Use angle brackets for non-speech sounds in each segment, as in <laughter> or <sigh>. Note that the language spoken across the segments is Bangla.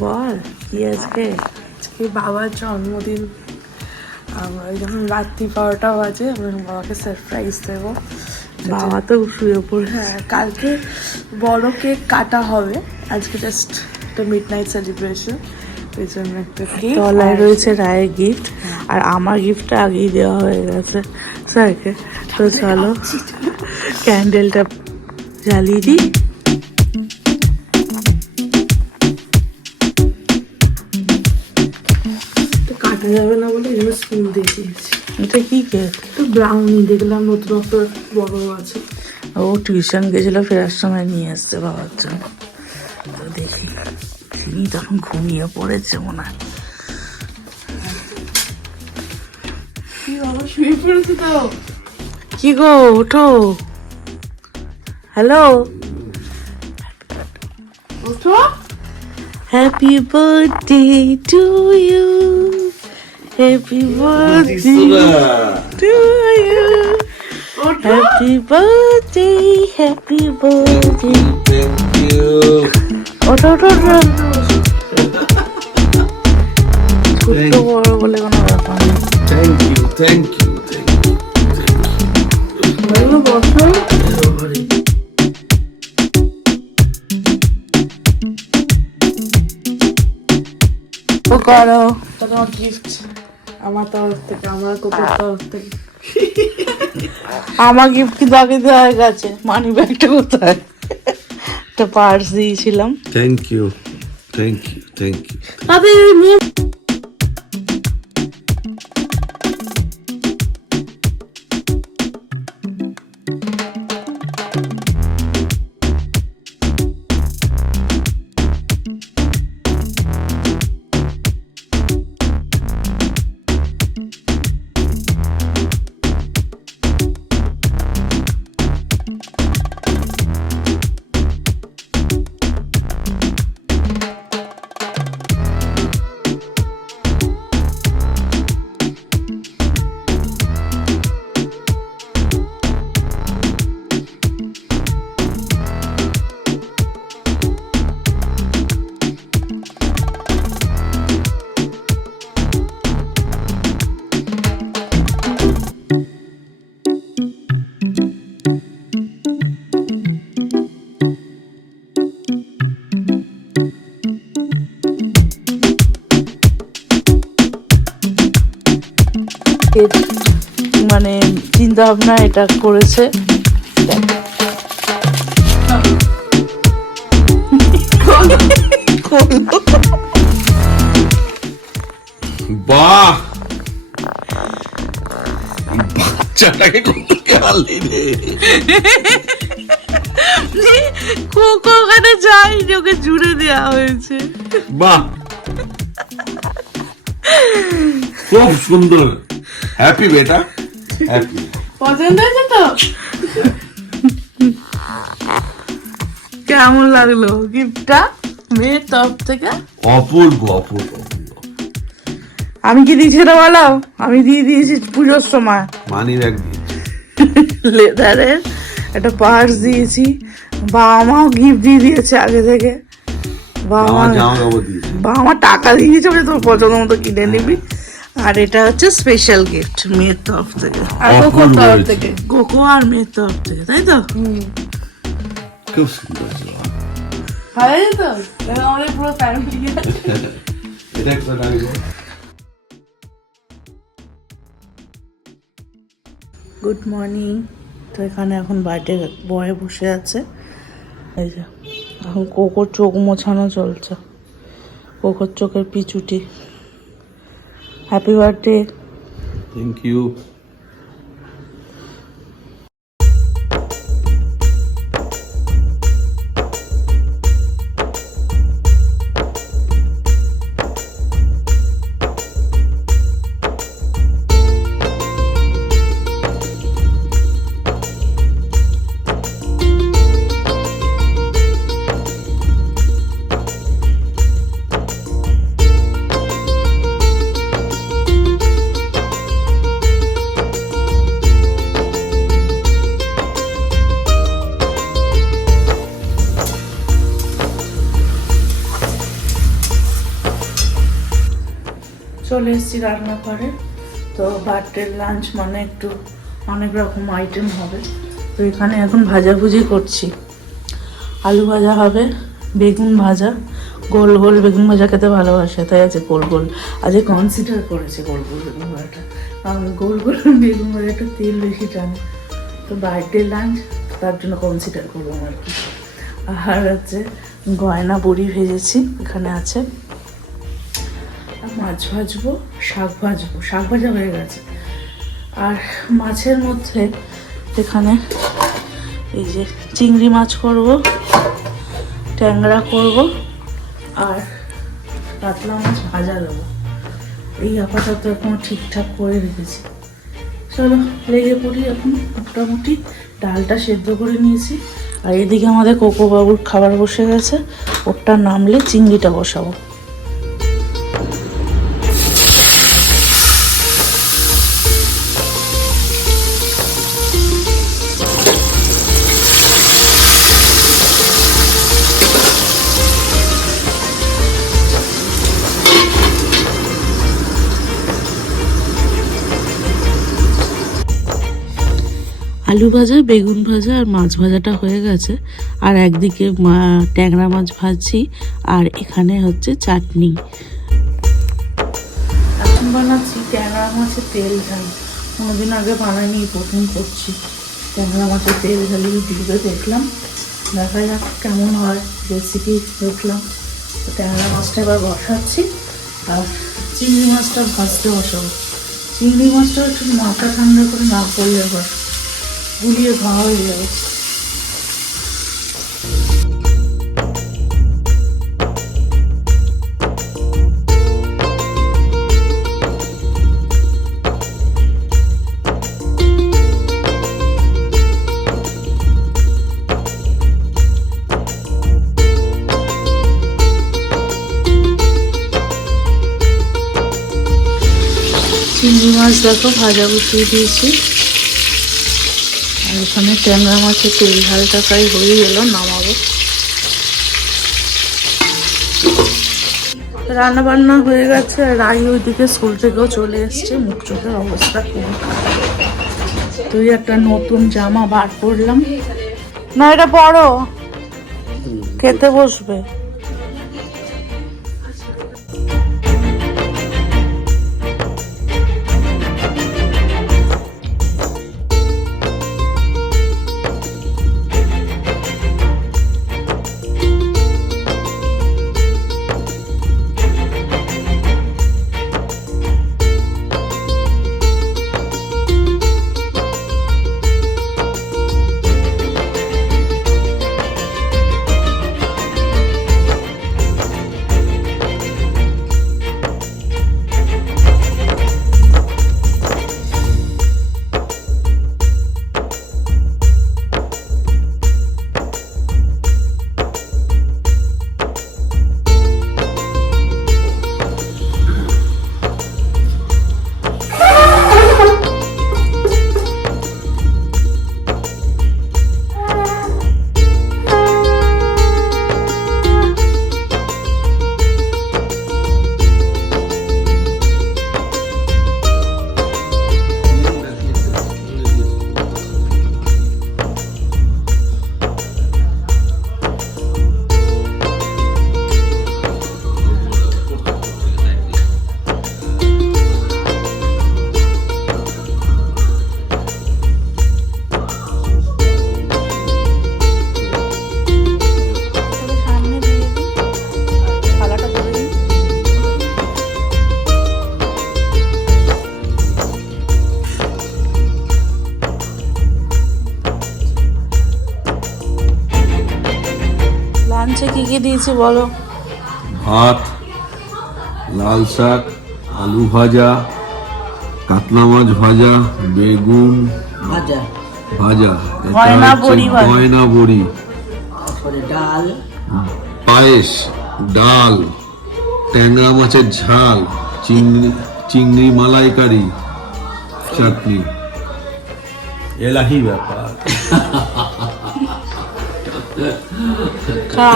বল, কি আজকে? আজকে বাবার জন্মদিন। আমরা যখন রাত্রি বারোটা বাজে, আমরা বাবাকে সারপ্রাইজ দেবো। বাবা তো শুয়ে পড়ে হ্যাঁ কালকে বড় কেক কাটা হবে। আজকে জাস্ট একটা মিড নাইট সেলিব্রেশন ওই জন্য একটা কেক তলায় রয়েছে রায়ের গিফট আর আমার গিফটটা আগেই দেওয়া হয়ে গেছে। স্যারকে। তো চলো ক্যান্ডেলটা জ্বালিয়ে দিই। কাটা যাবে না বলে এগুলো স্পুন দিয়ে দিয়েছি। এটা কি কেক ব্রাউনি দেখলাম নতুন একটা বড় আছে। ও টিউশন গেছিল ফেরার সময় নিয়ে এসছে বাবার জন্য। তো দেখি তিনি তখন ঘুমিয়ে পড়েছে মনে হয়। কি গো ওঠো। হ্যালো। ওঠো। Happy birthday to you happy birthday to you happy birthday happy birthday Thank you. ওঠো ওঠো ওঠো ছোট্ট বড় বলে কোনো ব্যাপার Thank you. Thank you. Thank you. এগুলো বসো ও করো তোমার গিফট আমার তরফ থেকে আমার কুকুর তরফ থেকে। আমার গিফট কিন্তু আগে দেওয়া হয়ে গেছে। মানি ব্যাগটা কোথায়? একটা পার্স দিয়েছিলাম। Thank you thank you Thank you. চিন্তা ভাবনা এটা করেছে। বাহ! বাচ্চাটাকে কোকো ওখানে যায়নি ওকে জুড়ে দেওয়া হয়েছে। বাহ! খুব সুন্দর। হ্যাপি বেটা? হ্যাপি পছন্দ হয়েছে তো? কেমন লাগল গিফটটা মেয়ের তরফ থেকে? অপূর্ব অপূর্ব আমি কি দিয়েছি এটা বলো? আমি দিয়ে দিয়েছি পুজোর সময়। মানি ব্যাগ লেদারের একটা পার্স দিয়েছি। বাবা মাও গিফট দিয়ে দিয়েছে আগে থেকে। বাবা মা বাবা মা টাকা দিয়েছে তোর পছন্দ মতো কিনে নিবি। আর এটা হচ্ছে স্পেশাল গিফট মেয়ের তরফ থেকে। আর কোকোর তরফ থেকে। কোকো আর মেয়ের তরফ থেকে তাই তো? খুব সুন্দর ভালো তো? আমাদের পুরো ফ্যামিলি এটা গুড মর্নিং তো এখানে এখন বার্থডে বয়ে বসে আছে। এই যে এখন কোকোর চোখ মোছানো চলছে। কোকোর চোখের পিচুটি। হ্যাপি বার্থডে থ্যাংক ইউ চলে এসেছি রান্নাঘরে। তো বার্থডের লাঞ্চ মানে একটু অনেক রকম আইটেম হবে। তো এখানে এখন ভাজাভুজি করছি। আলু ভাজা হবে, বেগুন ভাজা। গোল গোল বেগুন ভাজা খেতে ভালোবাসে, তাই আছে গোল গোল। আজকে কনসিডার করেছে গোল গোল বেগুন ভাজাটা। কারণ গোল গোল বেগুন ভাজাটা তেল বেশি টানে। তো বার্থডে লাঞ্চ তার জন্য কনসিডার করলাম আর কি। আর হচ্ছে গয়না বড়ি ভেজেছি, এখানে আছে। মাছ ভাজবো, শাক ভাজবো, শাক ভাজা হয়ে গেছে। আর মাছের মধ্যে এখানে এই যে চিংড়ি মাছ করব, ট্যাংরা করব, আর কাতলা মাছ ভাজা দেবো। এই আপাতত এখন ঠিকঠাক করে রেখেছি। চলো, লেগে পড়ি এখন। মোটামুটি ডালটা সেদ্ধ করে নিয়েছি। আর এদিকে আমাদের কোকোবাবুর খাবার বসে গেছে। ওরটা নামলে চিংড়িটা বসাবো। আলু ভাজা, বেগুন ভাজা আর মাছ ভাজাটা হয়ে গেছে। আর একদিকে ট্যাংরা মাছ ভাজছি আর এখানে হচ্ছে চাটনি। এখন বানাচ্ছি ট্যাংরা মাছের তেল ঝাল। কোনোদিন আগে বানাইনি, প্রথম করছি। ট্যাংরা মাছের তেল ঝাল ইউটিউবে দেখলাম। দেখা যাক কেমন হয় রেসিপি দেখলাম। ট্যাংরা মাছটা এবার বসাচ্ছি। আর চিংড়ি মাছটা ভাজতে বসাবো। চিংড়ি মাছটা একটু মাথা ঠান্ডা করে না করলে এবার গুলিয়ে খাওয়া হয়ে যাবে। চিংড়ি মাছ দেখো ভাজা বসিয়ে দিয়েছি। এখানে ট্যাংরা মাছের তেল ঝালটা প্রায় হয়ে গেল নামাবো। রান্না বান্না হয়ে গেছে আর রাই ওইদিকে স্কুল থেকেও চলে এসছে মুখ চোখের অবস্থা খুব তুই একটা নতুন জামা বার করলাম। না এটা বড় খেতে বসবে। লাঞ্চে কি কি দিয়েছি বলো? ভাত লাল শাক আলু ভাজা কাতলা মাছ ভাজা বেগুন ভাজা। ভাজা। গয়না বড়ি গয়না বড়ি। ডাল। পায়েস ডাল ট্যাংরা মাছের ঝাল চিংড়ি চিংড়ি মালাইকারি চাটনি। এলাহি ব্যাপার। <laughs> খা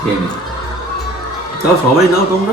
খেয়ে নে। তাও সবাই নাও তোমরা